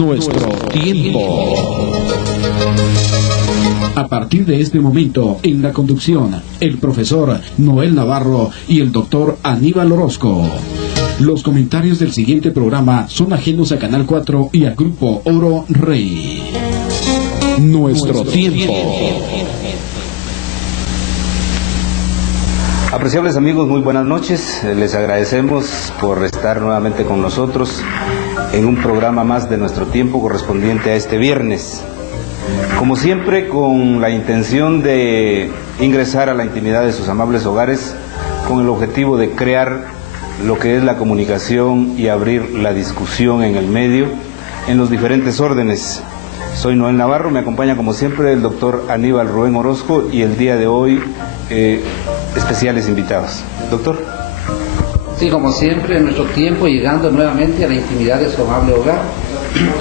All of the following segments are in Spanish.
Nuestro tiempo. A partir de este momento, en la conducción, el profesor Noel Navarro y el doctor Aníbal Orozco. Los comentarios del siguiente programa son ajenos a Canal 4 y a Grupo Oro Rey. Nuestro tiempo. Apreciables amigos, muy buenas noches. Les agradecemos por estar nuevamente con nosotros en un programa más de Nuestro Tiempo correspondiente a este viernes. Como siempre, con la intención de ingresar a la intimidad de sus amables hogares, con el objetivo de crear lo que es la comunicación y abrir la discusión en el medio, en los diferentes órdenes. Soy Noel Navarro, me acompaña como siempre el doctor Aníbal Rubén Orozco y el día de hoy especiales invitados. Doctor. Sí, como siempre, en Nuestro Tiempo, llegando nuevamente a la intimidad de su amable hogar,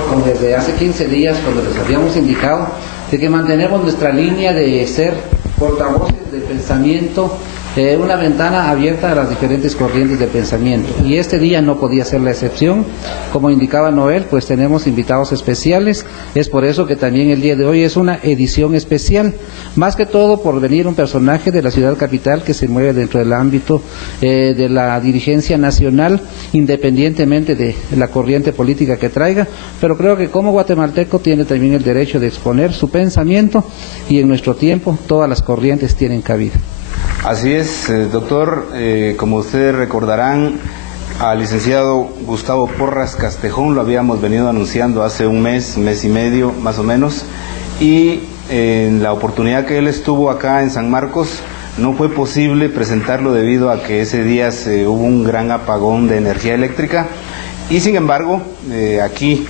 como desde hace 15 días, cuando les habíamos indicado de que mantenemos nuestra línea de ser portavoces del pensamiento, una ventana abierta a las diferentes corrientes de pensamiento. Y este día no podía ser la excepción. Como indicaba Noel, pues tenemos invitados especiales. Es por eso que también el día de hoy es una edición especial. Más que todo por venir un personaje de la ciudad capital que se mueve dentro del ámbito de la dirigencia nacional, independientemente de la corriente política que traiga. Pero creo que como guatemalteco tiene también el derecho de exponer su pensamiento, y en Nuestro Tiempo todas las corrientes tienen cabida. Así es, doctor, como ustedes recordarán, al licenciado Gustavo Porras Castejón lo habíamos venido anunciando hace un mes y medio más o menos, y en la oportunidad que él estuvo acá en San Marcos no fue posible presentarlo debido a que ese día hubo un gran apagón de energía eléctrica, y sin embargo aquí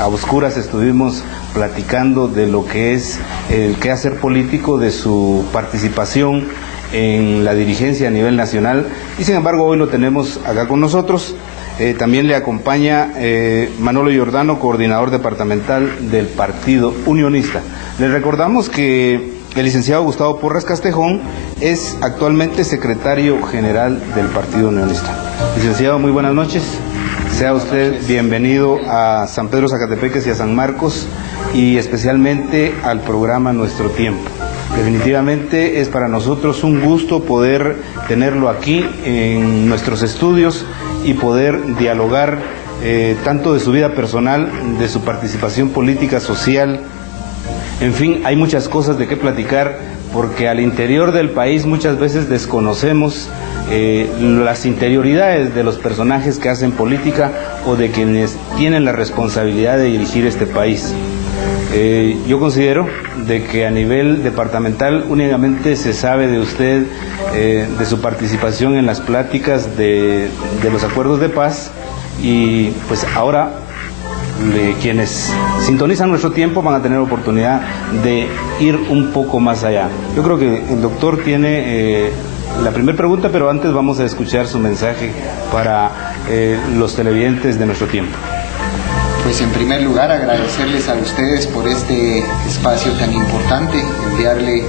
a oscuras estuvimos platicando de lo que es el quehacer político, de su participación en la dirigencia a nivel nacional, y sin embargo hoy lo tenemos acá con nosotros. También le acompaña Manolo Giordano, coordinador departamental del Partido Unionista. Les recordamos que el licenciado Gustavo Porras Castejón es actualmente secretario general del Partido Unionista. Licenciado, muy buenas noches. Sea usted bienvenido a San Pedro Zacatepeques y a San Marcos, y especialmente al programa Nuestro Tiempo. Definitivamente es para nosotros un gusto poder tenerlo aquí en nuestros estudios y poder dialogar tanto de su vida personal, de su participación política, social. En fin, hay muchas cosas de qué platicar, porque al interior del país muchas veces desconocemos las interioridades de los personajes que hacen política o de quienes tienen la responsabilidad de dirigir este país. Yo considero de que a nivel departamental únicamente se sabe de usted, de su participación en las pláticas de los acuerdos de paz, y pues ahora quienes sintonizan Nuestro Tiempo van a tener oportunidad de ir un poco más allá. Yo creo que el doctor tiene la primera pregunta, pero antes vamos a escuchar su mensaje para los televidentes de Nuestro Tiempo. Pues en primer lugar agradecerles a ustedes por este espacio tan importante, enviarle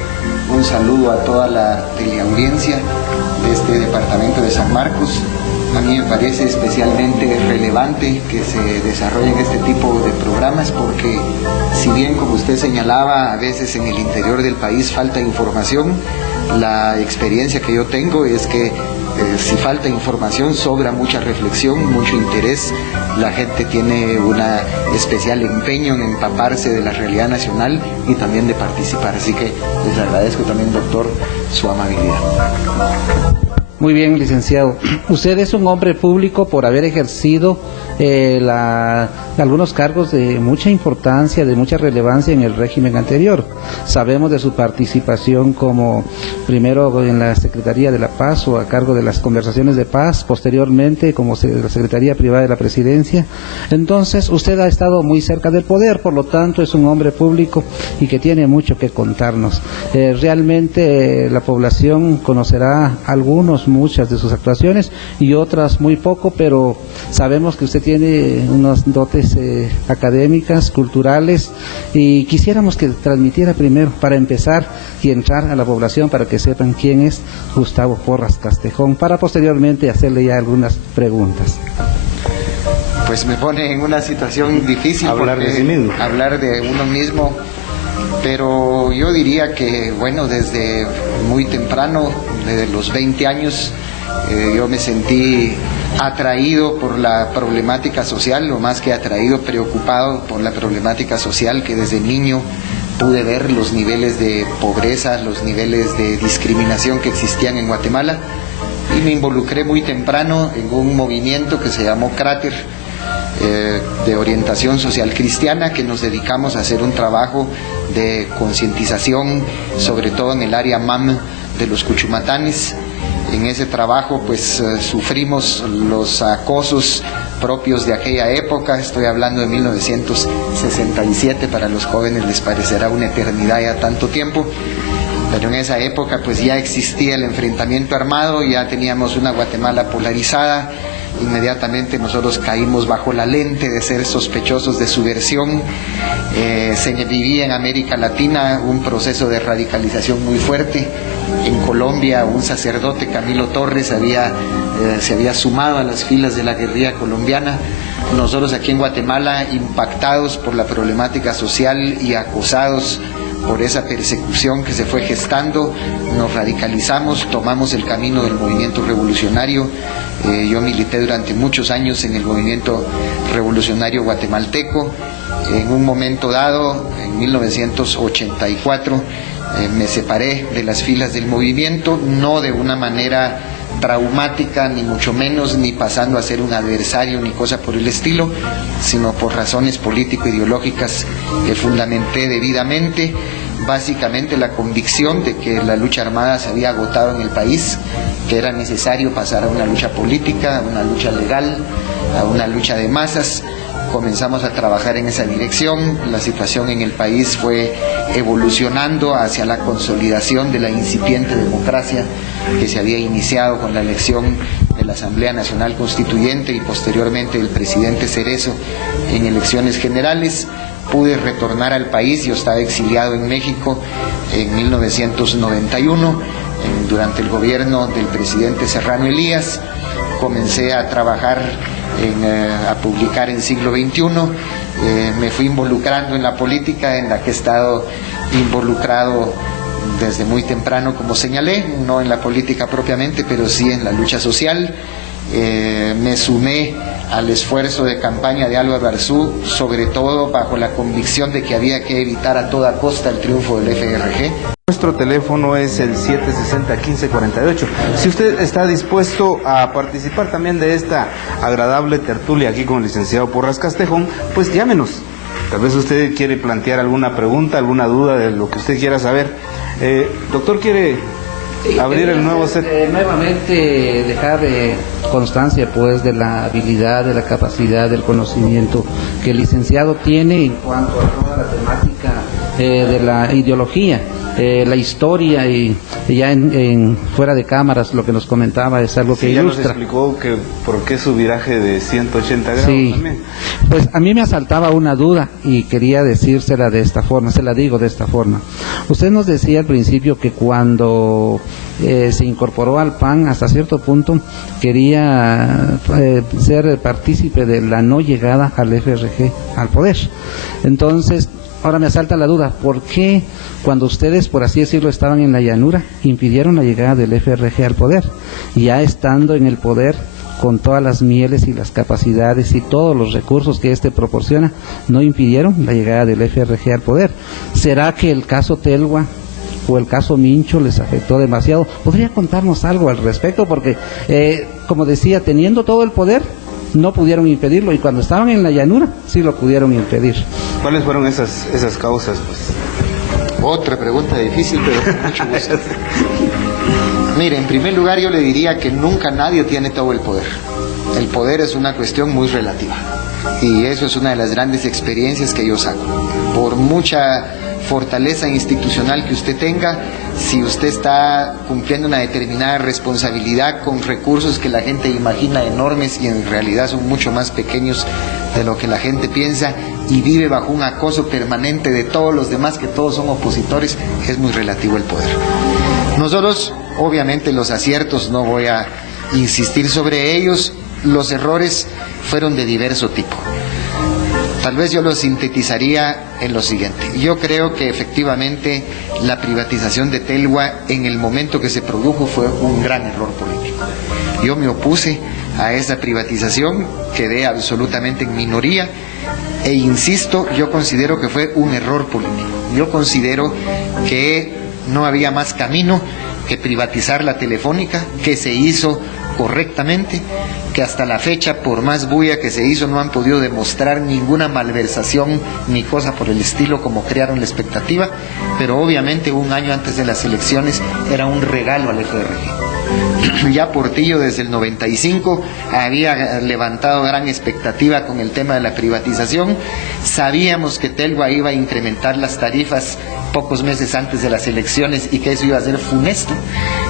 un saludo a toda la teleaudiencia de este departamento de San Marcos. A mí me parece especialmente relevante que se desarrollen este tipo de programas, porque si bien, como usted señalaba, a veces en el interior del país falta información, la experiencia que yo tengo es que si falta información, sobra mucha reflexión, mucho interés. La gente tiene un especial empeño en empaparse de la realidad nacional y también de participar. Así que les agradezco también, doctor, su amabilidad. Muy bien, licenciado. Usted es un hombre público por haber ejercido algunos cargos de mucha importancia, de mucha relevancia en el régimen anterior. Sabemos de su participación como primero en la Secretaría de la Paz o a cargo de las conversaciones de paz, posteriormente como la Secretaría Privada de la Presidencia. Entonces usted ha estado muy cerca del poder, por lo tanto es un hombre público y que tiene mucho que contarnos. Realmente la población conocerá muchas de sus actuaciones y otras muy poco, pero sabemos que usted tiene unas dotes académicas, culturales, y quisiéramos que transmitiera primero, para empezar y entrar a la población para que sepan quién es Gustavo Porras Castejón, para posteriormente hacerle ya algunas preguntas. pues me pone en una situación difícil. Hablar de sí mismo. Hablar de uno mismo, pero yo diría que, bueno, desde muy temprano, desde los 20 años, yo me sentí atraído por la problemática social, o más que atraído, preocupado por la problemática social, que desde niño pude ver los niveles de pobreza, los niveles de discriminación que existían en Guatemala, y me involucré muy temprano en un movimiento que se llamó Cráter, de orientación social cristiana, que nos dedicamos a hacer un trabajo de concientización, sobre todo en el área MAM de los Cuchumatanes. En ese trabajo pues sufrimos los acosos propios de aquella época. Estoy hablando de 1967, para los jóvenes les parecerá una eternidad ya tanto tiempo, pero en esa época pues ya existía el enfrentamiento armado, ya teníamos una Guatemala polarizada. Inmediatamente nosotros caímos bajo la lente de ser sospechosos de subversión. Se vivía en América Latina un proceso de radicalización muy fuerte. En Colombia, un sacerdote, Camilo Torres, se había sumado a las filas de la guerrilla colombiana. Nosotros aquí en Guatemala, impactados por la problemática social y acosados por esa persecución que se fue gestando, nos radicalizamos, tomamos el camino del movimiento revolucionario. Yo milité durante muchos años en el movimiento revolucionario guatemalteco. En un momento dado, en 1984, me separé de las filas del movimiento, no de una manera traumática, ni mucho menos, ni pasando a ser un adversario, ni cosa por el estilo, sino por razones político-ideológicas que fundamenté debidamente. Básicamente la convicción de que la lucha armada se había agotado en el país, que era necesario pasar a una lucha política, a una lucha legal, a una lucha de masas. Comenzamos a trabajar en esa dirección. La situación en el país fue evolucionando hacia la consolidación de la incipiente democracia que se había iniciado con la elección de la Asamblea Nacional Constituyente y posteriormente del presidente Cerezo en elecciones generales. Pude retornar al país. Yo estaba exiliado en México en 1991 durante el gobierno del presidente Serrano Elías. Comencé a trabajar a publicar en Siglo XXI. Me fui involucrando en la política, en la que he estado involucrado desde muy temprano, como señalé, no en la política propiamente, pero sí en la lucha social. Me sumé al esfuerzo de campaña de Álvaro Arzú, sobre todo bajo la convicción de que había que evitar a toda costa el triunfo del FRG. Nuestro teléfono es el 760-1548. Si usted está dispuesto a participar también de esta agradable tertulia aquí con el licenciado Porras Castejón, pues llámenos. Tal vez usted quiere plantear alguna pregunta, alguna duda de lo que usted quiera saber. Doctor, ¿quiere abrir el nuevo set? Nuevamente dejar constancia pues de la habilidad, de la capacidad, del conocimiento que el licenciado tiene en cuanto a toda la temática de la ideología, la historia, y ya en fuera de cámaras lo que nos comentaba es algo que ilustra. Ya nos explicó que por qué su viraje de 180 grados también. Pues a mí me asaltaba una duda y quería decírsela de esta forma, se la digo de esta forma. Usted nos decía al principio que cuando se incorporó al PAN, hasta cierto punto quería ser partícipe de la no llegada al FRG al poder. Entonces, ahora me asalta la duda, ¿por qué cuando ustedes, por así decirlo, estaban en la llanura, impidieron la llegada del FRG al poder? Y ya estando en el poder, con todas las mieles y las capacidades y todos los recursos que éste proporciona, no impidieron la llegada del FRG al poder. ¿Será que el caso Telgua o el caso Mincho les afectó demasiado? ¿Podría contarnos algo al respecto? Porque, como decía, teniendo todo el poder, no pudieron impedirlo, y cuando estaban en la llanura, sí lo pudieron impedir. ¿Cuáles fueron esas causas, pues? Otra pregunta difícil, pero con mucho gusto. Mire, en primer lugar yo le diría que nunca nadie tiene todo el poder. El poder es una cuestión muy relativa, y eso es una de las grandes experiencias que yo saco. Por mucha fortaleza institucional que usted tenga, si usted está cumpliendo una determinada responsabilidad con recursos que la gente imagina enormes y en realidad son mucho más pequeños de lo que la gente piensa, y vive bajo un acoso permanente de todos los demás, que todos son opositores, es muy relativo el poder. Nosotros, obviamente, los aciertos no voy a insistir sobre ellos, los errores fueron de diverso tipo. Tal vez yo lo sintetizaría en lo siguiente. Yo creo que efectivamente la privatización de Telgua en el momento que se produjo fue un gran error político. Yo me opuse a esa privatización, quedé absolutamente en minoría e insisto, yo considero que fue un error político. Yo considero que no había más camino que privatizar la Telefónica, que se hizo correctamente, que hasta la fecha, por más bulla que se hizo, no han podido demostrar ninguna malversación ni cosa por el estilo como crearon la expectativa, pero obviamente un año antes de las elecciones era un regalo al FRG. Ya Portillo desde el 95 había levantado gran expectativa con el tema de la privatización. Sabíamos que Telgua iba a incrementar las tarifas pocos meses antes de las elecciones y que eso iba a ser funesto.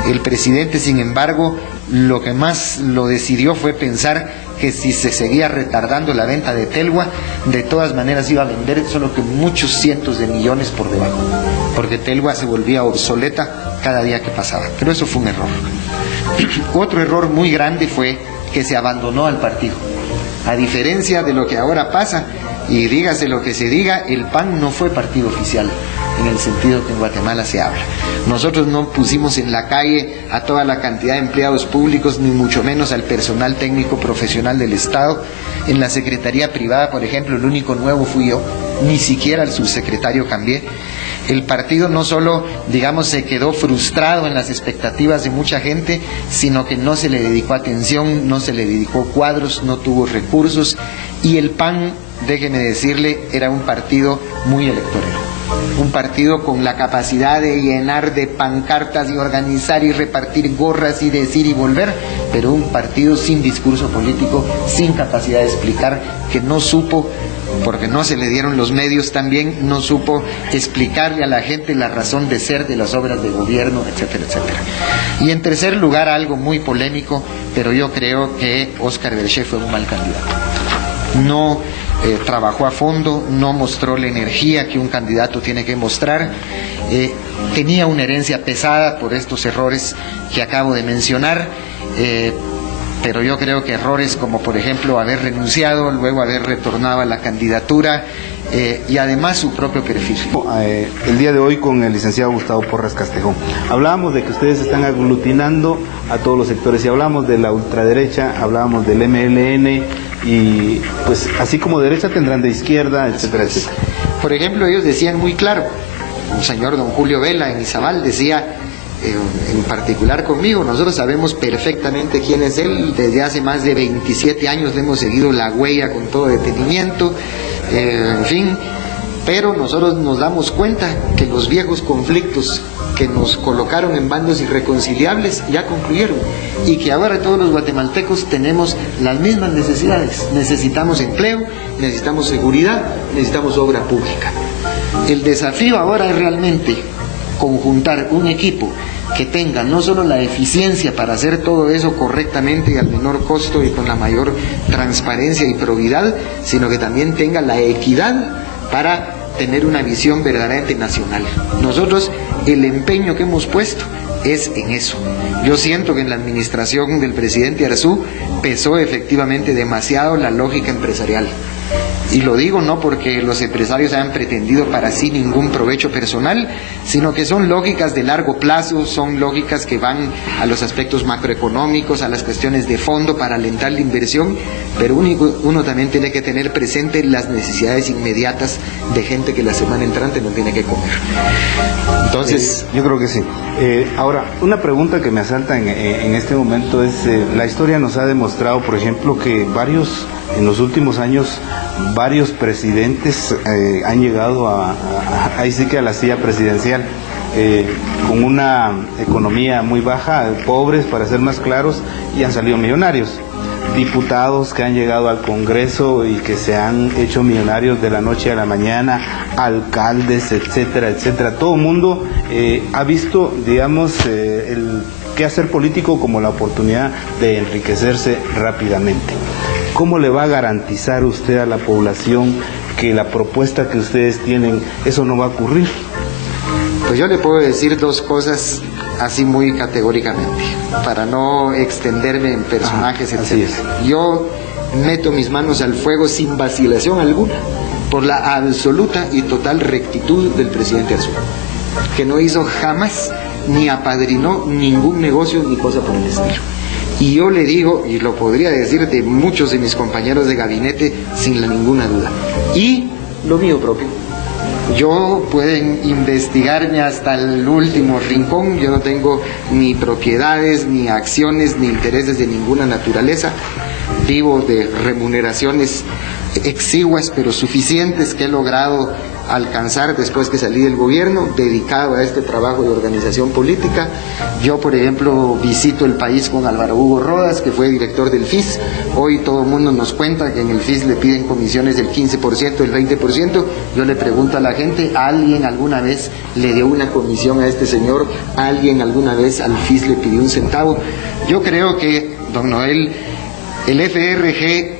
El presidente, sin embargo, lo que más lo decidió fue pensar que si se seguía retardando la venta de Telgua, de todas maneras iba a vender, solo que muchos cientos de millones por debajo, porque Telgua se volvía obsoleta cada día que pasaba. Pero eso fue un error. Otro error muy grande fue que se abandonó al partido. A diferencia de lo que ahora pasa, y dígase lo que se diga, el PAN no fue partido oficial en el sentido que en Guatemala se habla. Nosotros no pusimos en la calle a toda la cantidad de empleados públicos, ni mucho menos al personal técnico profesional del Estado. En la Secretaría Privada, por ejemplo, el único nuevo fui yo, ni siquiera el subsecretario cambié. El partido no solo, digamos, se quedó frustrado en las expectativas de mucha gente, sino que no se le dedicó atención, no se le dedicó cuadros, no tuvo recursos, y el PAN, déjeme decirle, era un partido muy electorero. Un partido con la capacidad de llenar de pancartas y organizar y repartir gorras y decir y volver, pero un partido sin discurso político, sin capacidad de explicar, que no supo, porque no se le dieron los medios también, no supo explicarle a la gente la razón de ser de las obras de gobierno, etcétera, etcétera. Y en tercer lugar, algo muy polémico, pero yo creo que Óscar Berché fue un mal candidato. No trabajó a fondo, no mostró la energía que un candidato tiene que mostrar, tenía una herencia pesada por estos errores que acabo de mencionar, pero yo creo que errores como por ejemplo haber renunciado, luego haber retornado a la candidatura y además su propio perfil. El día de hoy con el licenciado Gustavo Porras Castejón, hablábamos de que ustedes están aglutinando a todos los sectores y hablamos de la ultraderecha, hablábamos del MLN y pues así como derecha tendrán de izquierda, etcétera, etcétera. Por ejemplo, ellos decían muy claro, un señor don Julio Vela en Izabal decía, en particular conmigo, nosotros sabemos perfectamente quién es él, desde hace más de 27 años le hemos seguido la huella con todo detenimiento, en fin, pero nosotros nos damos cuenta que los viejos conflictos que nos colocaron en bandos irreconciliables ya concluyeron y que ahora todos los guatemaltecos tenemos las mismas necesidades. Necesitamos empleo, necesitamos seguridad, necesitamos obra pública. El desafío ahora es realmente conjuntar un equipo que tenga no solo la eficiencia para hacer todo eso correctamente y al menor costo y con la mayor transparencia y probidad, sino que también tenga la equidad para tener una visión verdaderamente nacional. Nosotros el empeño que hemos puesto es en eso. Yo siento que en la administración del presidente Arzú pesó efectivamente demasiado la lógica empresarial. Y lo digo no porque los empresarios hayan pretendido para sí ningún provecho personal, sino que son lógicas de largo plazo, son lógicas que van a los aspectos macroeconómicos, a las cuestiones de fondo para alentar la inversión, pero uno también tiene que tener presente las necesidades inmediatas de gente que la semana entrante no tiene que comer. Entonces, yo creo que sí. Ahora, una pregunta que me asalta en este momento es, la historia nos ha demostrado, por ejemplo, que en los últimos años, varios presidentes han llegado ahí sí que a la silla presidencial con una economía muy baja, pobres para ser más claros, y han salido millonarios. Diputados que han llegado al Congreso y que se han hecho millonarios de la noche a la mañana, alcaldes, etcétera, etcétera. Todo el mundo ha visto, digamos, el quehacer político como la oportunidad de enriquecerse rápidamente. ¿Cómo le va a garantizar usted a la población que la propuesta que ustedes tienen, eso no va a ocurrir? Pues yo le puedo decir dos cosas así muy categóricamente, para no extenderme en personajes, etc. Yo meto mis manos al fuego sin vacilación alguna por la absoluta y total rectitud del presidente Arzúa, que no hizo jamás ni apadrinó ningún negocio ni cosa por el estilo. Y yo le digo, y lo podría decir de muchos de mis compañeros de gabinete sin ninguna duda, y lo mío propio. Yo pueden investigarme hasta el último rincón, yo no tengo ni propiedades, ni acciones, ni intereses de ninguna naturaleza. Vivo de remuneraciones exiguas pero suficientes que he logrado alcanzar después que salí del gobierno, dedicado a este trabajo de organización política. Yo, por ejemplo, visito el país con Álvaro Hugo Rodas, que fue director del FIS. Hoy todo el mundo nos cuenta que en el FIS le piden comisiones del 15%, del 20%. Yo le pregunto a la gente, ¿alguien alguna vez le dio una comisión a este señor? ¿Alguien alguna vez al FIS le pidió un centavo? Yo creo que, don Noel, el FRG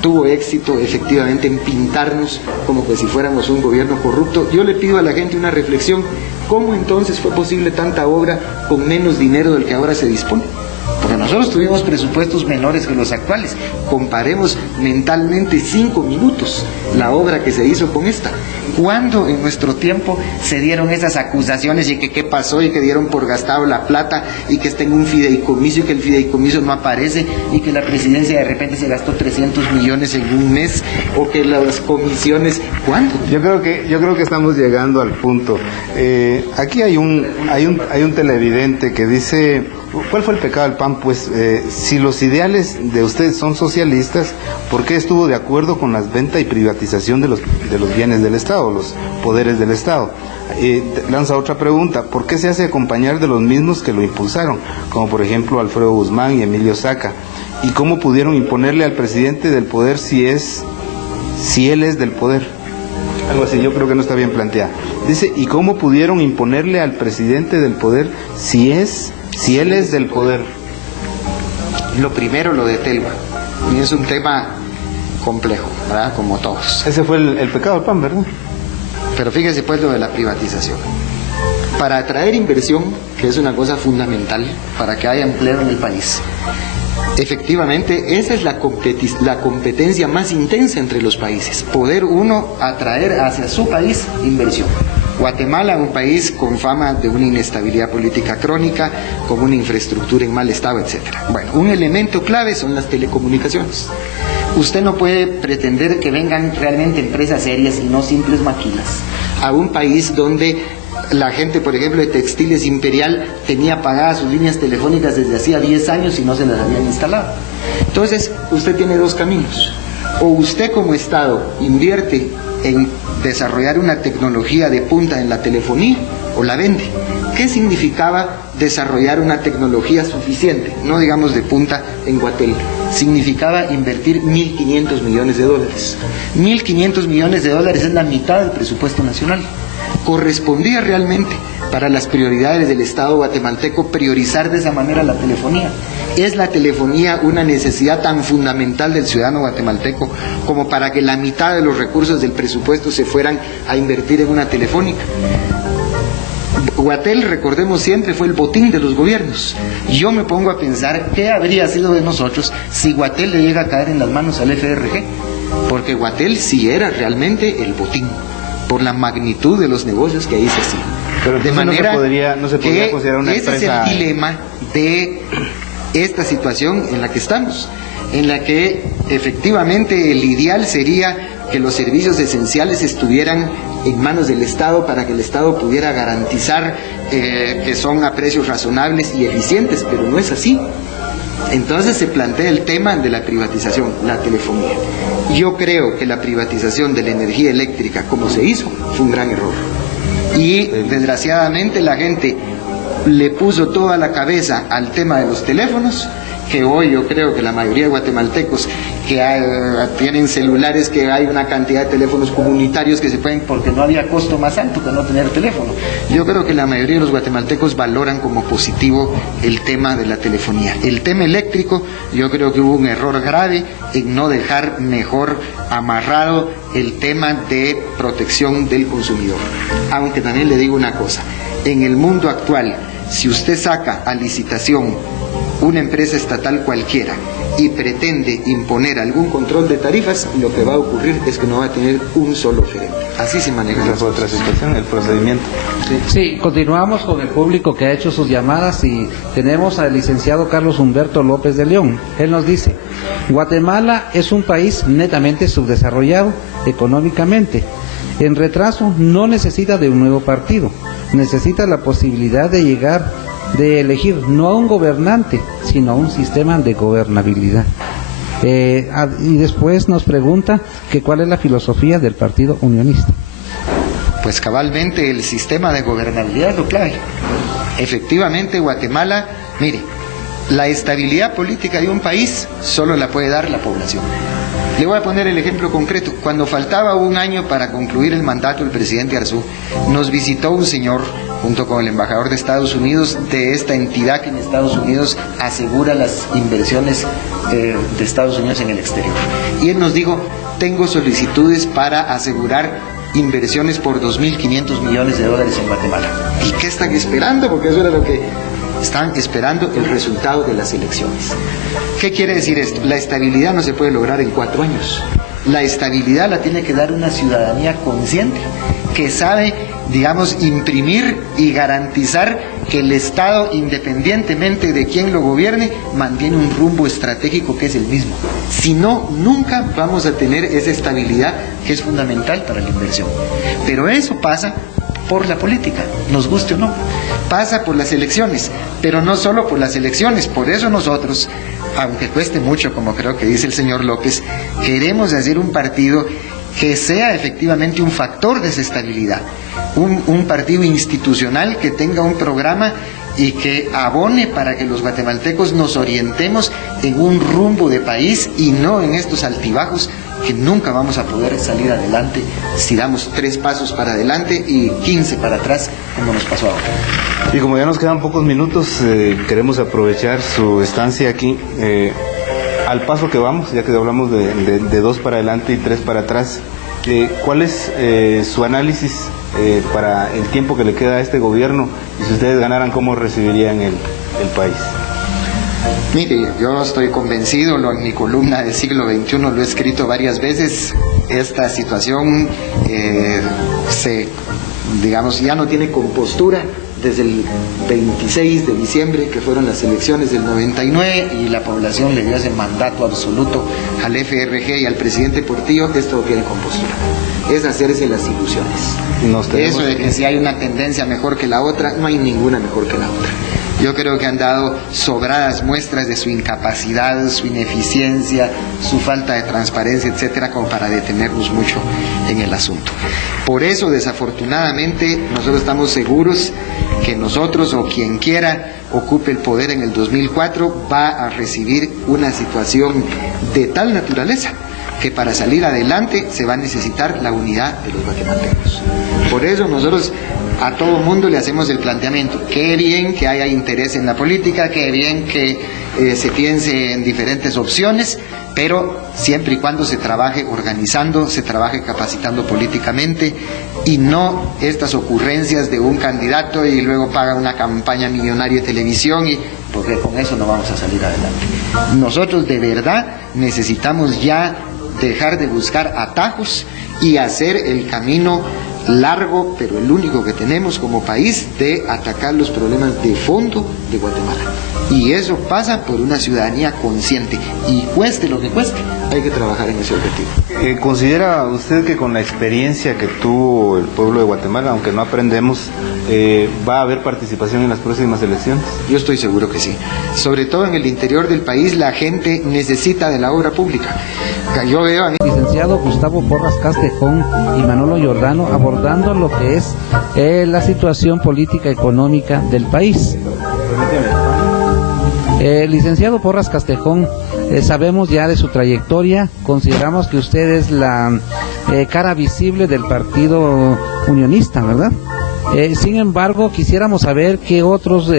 tuvo éxito efectivamente en pintarnos como que si fuéramos un gobierno corrupto. Yo le pido a la gente una reflexión: ¿cómo entonces fue posible tanta obra con menos dinero del que ahora se dispone? Porque nosotros tuvimos presupuestos menores que los actuales. Comparemos mentalmente 5 minutos la obra que se hizo con esta. ¿Cuándo en nuestro tiempo se dieron esas acusaciones y que qué pasó y que dieron por gastado la plata y que está en un fideicomiso y que el fideicomiso no aparece y que la presidencia de repente se gastó 300 millones en un mes, o que las comisiones? ¿Cuándo? Yo creo que estamos llegando al punto. Aquí hay un televidente que dice: ¿cuál fue el pecado del PAN? Pues si los ideales de ustedes son socialistas, ¿por qué estuvo de acuerdo con la venta y privatización de los bienes del Estado, los poderes del Estado? Lanza otra pregunta: ¿por qué se hace acompañar de los mismos que lo impulsaron, como por ejemplo Alfredo Guzmán y Emilio Saca? ¿Y cómo pudieron imponerle al presidente del poder si él es del poder? Algo así, yo creo que no está bien planteado. Dice: ¿y cómo pudieron imponerle al presidente del poder si él es del poder? Lo primero, lo de Telva, y es un tema complejo, ¿verdad? Como todos. Ese fue el pecado del PAN, ¿verdad? Pero fíjese pues lo de la privatización. Para atraer inversión, que es una cosa fundamental para que haya empleo en el país, efectivamente esa es la competencia más intensa entre los países, poder uno atraer hacia su país inversión. Guatemala, un país con fama de una inestabilidad política crónica, con una infraestructura en mal estado, etc. Bueno, un elemento clave son las telecomunicaciones. Usted no puede pretender que vengan realmente empresas serias y no simples maquilas a un país donde la gente, por ejemplo, de Textiles Imperial tenía pagadas sus líneas telefónicas desde hacía 10 años y no se las habían instalado. Entonces, usted tiene dos caminos: o usted como Estado invierte en desarrollar una tecnología de punta en la telefonía, o la vende. ¿Qué significaba desarrollar una tecnología suficiente, no digamos de punta, en Guatel? Significaba invertir $1.500 millones. $1.500 millones es la mitad del presupuesto nacional. Correspondía realmente, para las prioridades del Estado guatemalteco, priorizar de esa manera la telefonía. ¿Es la telefonía una necesidad tan fundamental del ciudadano guatemalteco como para que la mitad de los recursos del presupuesto se fueran a invertir en una telefónica? Guatel, recordemos siempre, fue el botín de los gobiernos. Yo me pongo a pensar qué habría sido de nosotros si Guatel le llega a caer en las manos al FRG, porque Guatel sí era realmente el botín, por la magnitud de los negocios que ahí se hacían. Pero de manera no se podría considerar una ese empresa... es el dilema de esta situación en la que estamos, en la que efectivamente el ideal sería que los servicios esenciales estuvieran en manos del Estado para que el Estado pudiera garantizar que son a precios razonables y eficientes, pero no es así. Entonces se plantea el tema de la privatización, la telefonía. Yo creo que la privatización de la energía eléctrica, como se hizo, fue un gran error. Y desgraciadamente la gente le puso toda la cabeza al tema de los teléfonos, que hoy yo creo que la mayoría de guatemaltecos que tienen celulares, que hay una cantidad de teléfonos comunitarios que se pueden, porque no había costo más alto que no tener teléfono. Yo creo que la mayoría de los guatemaltecos valoran como positivo el tema de la telefonía. El tema eléctrico, yo creo que hubo un error grave en no dejar mejor amarrado el tema de protección del consumidor. Aunque también le digo una cosa: en el mundo actual, si usted saca a licitación una empresa estatal cualquiera y pretende imponer algún control de tarifas, lo que va a ocurrir es que no va a tener un solo gerente. Así se maneja. Esa es otra situación, el procedimiento. Sí, continuamos con el público que ha hecho sus llamadas y tenemos al licenciado Carlos Humberto López de León. Él nos dice: Guatemala es un país netamente subdesarrollado económicamente. En retraso, no necesita de un nuevo partido, necesita la posibilidad de elegir no a un gobernante, sino a un sistema de gobernabilidad. Y después nos pregunta que cuál es la filosofía del Partido Unionista. Pues cabalmente el sistema de gobernabilidad es lo clave. Efectivamente, Guatemala, mire, la estabilidad política de un país solo la puede dar la población. Le voy a poner el ejemplo concreto. Cuando faltaba un año para concluir el mandato del presidente Arzú, nos visitó un señor, junto con el embajador de Estados Unidos, de esta entidad que en Estados Unidos asegura las inversiones de Estados Unidos en el exterior. Y él nos dijo: tengo solicitudes para asegurar inversiones por $2.500 millones en Guatemala. ¿Y qué están esperando? Porque eso era lo que están esperando, el resultado de las elecciones. ¿Qué quiere decir esto? La estabilidad no se puede lograr en 4 años. La estabilidad la tiene que dar una ciudadanía consciente, que sabe, digamos, imprimir y garantizar que el Estado, independientemente de quién lo gobierne, mantiene un rumbo estratégico que es el mismo. Si no, nunca vamos a tener esa estabilidad que es fundamental para la inversión. Pero eso pasa por la política, nos guste o no. Pasa por las elecciones, pero no solo por las elecciones. Por eso nosotros, aunque cueste mucho, como creo que dice el señor López, queremos hacer un partido que sea efectivamente un factor de esa estabilidad, un partido institucional que tenga un programa y que abone para que los guatemaltecos nos orientemos en un rumbo de país y no en estos altibajos que nunca vamos a poder salir adelante si damos 3 pasos para adelante y 15 para atrás, como nos pasó ahora. Y como ya nos quedan pocos minutos, queremos aprovechar su estancia aquí. Al paso que vamos, ya que hablamos de 2 para adelante y 3 para atrás, ¿cuál es su análisis para el tiempo que le queda a este gobierno? Y si ustedes ganaran, ¿cómo recibirían el país? Mire, yo estoy convencido, en mi columna de Siglo XXI lo he escrito varias veces, esta situación digamos, ya no tiene compostura desde el 26 de diciembre, que fueron las elecciones del 99, y la población le dio ese mandato absoluto al FRG y al presidente Portillo. Esto no tiene compostura, es hacerse las ilusiones. Eso de que si hay una tendencia mejor que la otra, no hay ninguna mejor que la otra. Yo creo que han dado sobradas muestras de su incapacidad, su ineficiencia, su falta de transparencia, etcétera, como para detenernos mucho en el asunto. Por eso, desafortunadamente, nosotros estamos seguros que nosotros o quien quiera ocupe el poder en el 2004 va a recibir una situación de tal naturaleza que para salir adelante se va a necesitar la unidad de los guatemaltecos. Por eso nosotros a todo mundo le hacemos el planteamiento: qué bien que haya interés en la política, qué bien que se piense en diferentes opciones, pero siempre y cuando se trabaje organizando, se trabaje capacitando políticamente, y no estas ocurrencias de un candidato y luego paga una campaña millonaria de televisión, porque con eso no vamos a salir adelante. Nosotros de verdad necesitamos ya dejar de buscar atajos y hacer el camino largo, pero el único que tenemos como país, de atacar los problemas de fondo de Guatemala. Y eso pasa por una ciudadanía consciente, y cueste lo que cueste, hay que trabajar en ese objetivo. ¿Considera usted que con la experiencia que tuvo el pueblo de Guatemala, aunque no aprendemos, va a haber participación en las próximas elecciones? Yo estoy seguro que sí. Sobre todo en el interior del país, la gente necesita de la obra pública. Yo veo a licenciado Gustavo Porras Castejón y Manolo Giordano abordando lo que es la situación política económica del país. Licenciado Porras Castejón, sabemos ya de su trayectoria, consideramos que usted es la cara visible del Partido Unionista, ¿verdad? Sin embargo, quisiéramos saber qué otros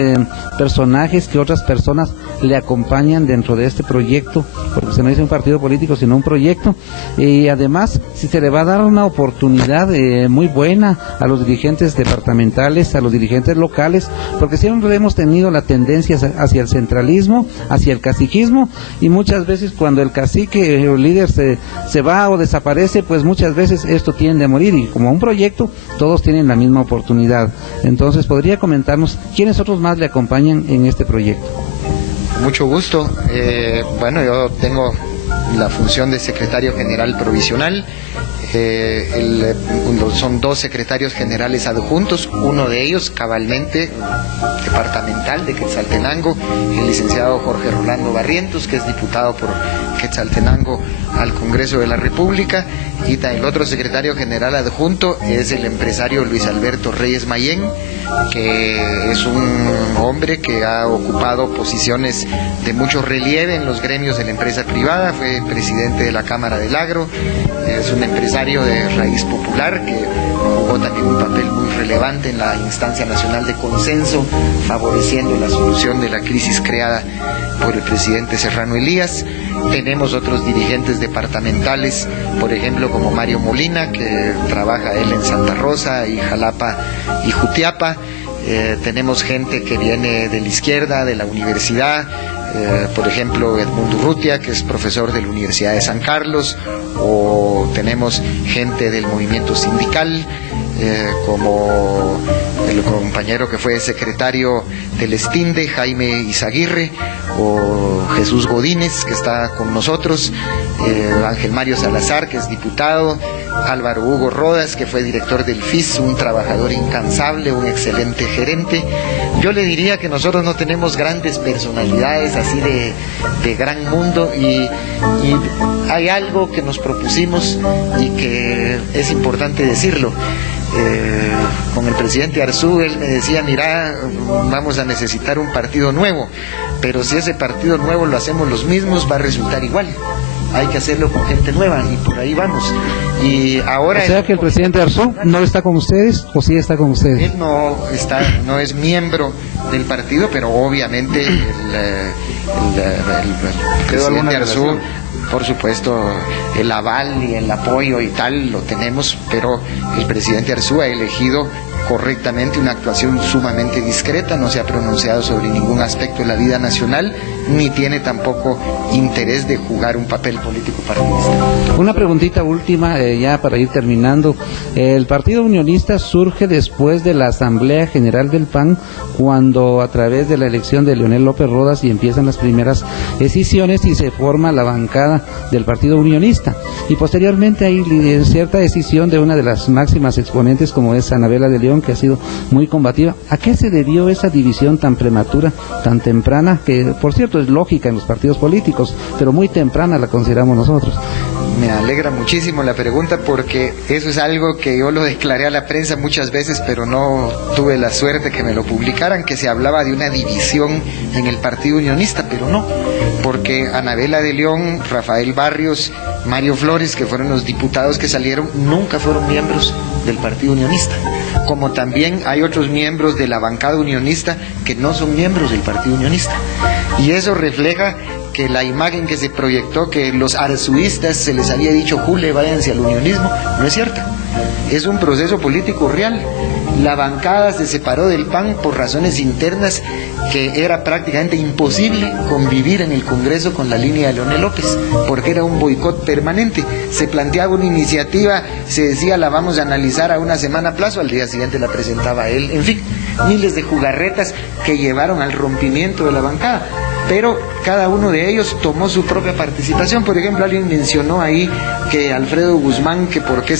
personajes, qué otras personas le acompañan dentro de este proyecto, porque se no dice un partido político, sino un proyecto, y además si se le va a dar una oportunidad muy buena a los dirigentes departamentales, a los dirigentes locales, porque siempre hemos tenido la tendencia hacia el centralismo, hacia el caciquismo, y muchas veces cuando el cacique o el líder se va o desaparece, pues muchas veces esto tiende a morir, y como un proyecto todos tienen la misma oportunidad. Entonces, ¿podría comentarnos quiénes otros más le acompañan en este proyecto? Mucho gusto. Bueno, yo tengo la función de secretario general provisional. Son 2 secretarios generales adjuntos, uno de ellos cabalmente departamental de Quetzaltenango, el licenciado Jorge Rolando Barrientos, que es diputado por Quetzaltenango al Congreso de la República, y el otro secretario general adjunto es el empresario Luis Alberto Reyes Mayén, que es un hombre que ha ocupado posiciones de mucho relieve en los gremios de la empresa privada, fue presidente de la Cámara del Agro, es un empresario de raíz popular que jugó también un papel muy relevante en la instancia nacional de consenso, favoreciendo la solución de la crisis creada por el presidente Serrano Elías. Tenemos otros dirigentes departamentales, por ejemplo, como Mario Molina, que trabaja él en Santa Rosa y Jalapa y Jutiapa. Tenemos gente que viene de la izquierda, de la universidad, por ejemplo Edmundo Urrutia, que es profesor de la Universidad de San Carlos, o tenemos gente del movimiento sindical, como el compañero que fue secretario del Estinde, Jaime Izaguirre, o Jesús Godínez, que está con nosotros, Ángel Mario Salazar, que es diputado, Álvaro Hugo Rodas, que fue director del FIS, un trabajador incansable, un excelente gerente. Yo le diría que nosotros no tenemos grandes personalidades así de gran mundo, y hay algo que nos propusimos y que es importante decirlo. Con el presidente Arzú, él me decía, mira, vamos a necesitar un partido nuevo, pero si ese partido nuevo lo hacemos los mismos, va a resultar igual. Hay que hacerlo con gente nueva, y por ahí vamos. Y ahora, o sea que el presidente Arzú no está con ustedes, ¿o sí está con ustedes? Él no es miembro del partido, pero obviamente el presidente Arzú, por supuesto, el aval y el apoyo y tal lo tenemos, pero el presidente Arzú ha elegido correctamente una actuación sumamente discreta, no se ha pronunciado sobre ningún aspecto de la vida nacional, ni tiene tampoco interés de jugar un papel político partidista. Una preguntita última, ya para ir terminando. El Partido Unionista surge después de la Asamblea General del PAN, cuando a través de la elección de Leonel López Rodas y empiezan las primeras decisiones y se forma la bancada del Partido Unionista. Y posteriormente hay cierta decisión de una de las máximas exponentes, como es Anabela de León, que ha sido muy combativa. ¿A qué se debió esa división tan prematura, tan temprana, que por cierto es lógica en los partidos políticos, pero muy temprana la consideramos nosotros? Me alegra muchísimo la pregunta, porque eso es algo que yo lo declaré a la prensa muchas veces, pero no tuve la suerte que me lo publicaran, que se hablaba de una división en el Partido Unionista, pero no, porque Anabela de León, Rafael Barrios, Mario Flores, que fueron los diputados que salieron, nunca fueron miembros del Partido Unionista, como también hay otros miembros de la bancada unionista que no son miembros del Partido Unionista, y eso refleja que la imagen que se proyectó, que los arzuistas se les había dicho, jule, váyanse al unionismo, no es cierta. Es un proceso político real. La bancada se separó del PAN por razones internas, que era prácticamente imposible convivir en el Congreso con la línea de Leonel López, porque era un boicot permanente. Se planteaba una iniciativa, se decía la vamos a analizar a una semana plazo, al día siguiente la presentaba él, en fin, miles de jugarretas que llevaron al rompimiento de la bancada. Pero cada uno de ellos tomó su propia participación. Por ejemplo, alguien mencionó ahí que Alfredo Guzmán, que por qué